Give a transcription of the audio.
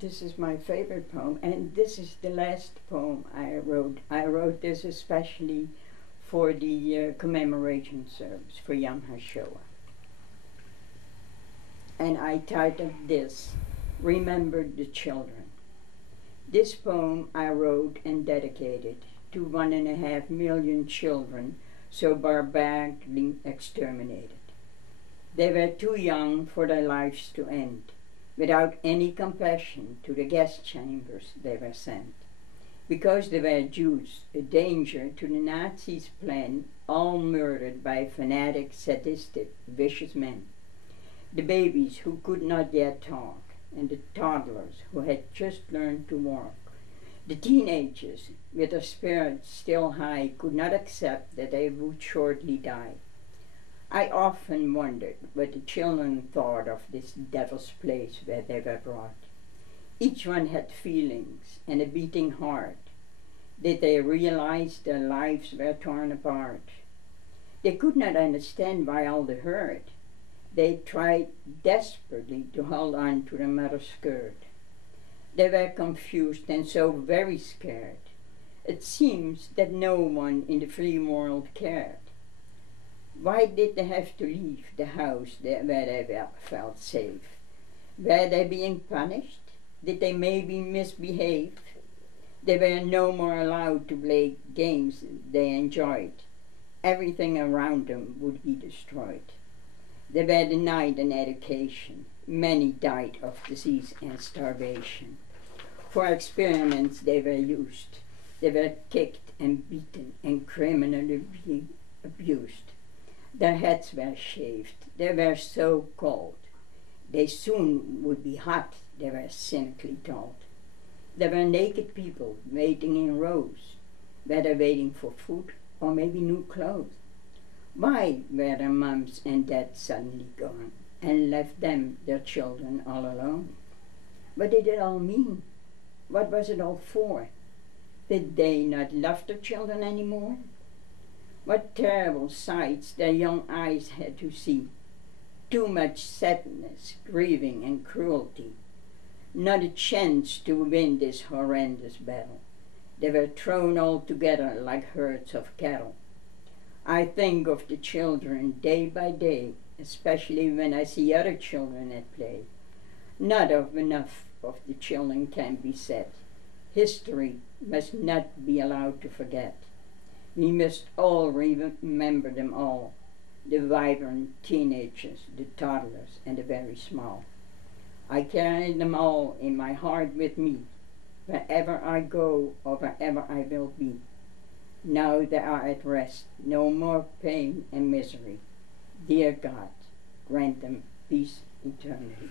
This is my favorite poem, and this is the last poem I wrote. I wrote this especially for the commemoration service for Yom HaShoah. And I titled this, Remember the Children. This poem I wrote and dedicated to 1.5 million children so barbarically exterminated. They were too young for their lives to end. Without any compassion to the gas chambers they were sent. Because they were Jews, a danger to the Nazis' plan, all murdered by fanatic, sadistic, vicious men. The babies who could not yet talk, and the toddlers who had just learned to walk. The teenagers, with their spirits still high, could not accept that they would shortly die. I often wondered what the children thought of this devil's place where they were brought. Each one had feelings and a beating heart. Did they realize their lives were torn apart? They could not understand why all the hurt. They tried desperately to hold on to their mother's skirt. They were confused and so very scared. It seems that no one in the free world cared. Why did they have to leave the house where they felt safe? Were they being punished? Did they maybe misbehave? They were no more allowed to play games they enjoyed. Everything around them would be destroyed. They were denied an education. Many died of disease and starvation. For experiments they were used. They were kicked and beaten and criminally abused. Their heads were shaved. They were so cold. They soon would be hot, they were cynically told. There were naked people waiting in rows, whether waiting for food or maybe new clothes. Why were their moms and dads suddenly gone and left them, their children, all alone? What did it all mean? What was it all for? Did they not love their children anymore? What terrible sights their young eyes had to see. Too much sadness, grieving, and cruelty. Not a chance to win this horrendous battle. They were thrown all together like herds of cattle. I think of the children day by day, especially when I see other children at play. Not enough of the children can be said. History must not be allowed to forget. We must all remember them all, the vibrant teenagers, the toddlers, and the very small. I carry them all in my heart with me, wherever I go or wherever I will be. Now they are at rest, no more pain and misery. Dear God, grant them peace eternally.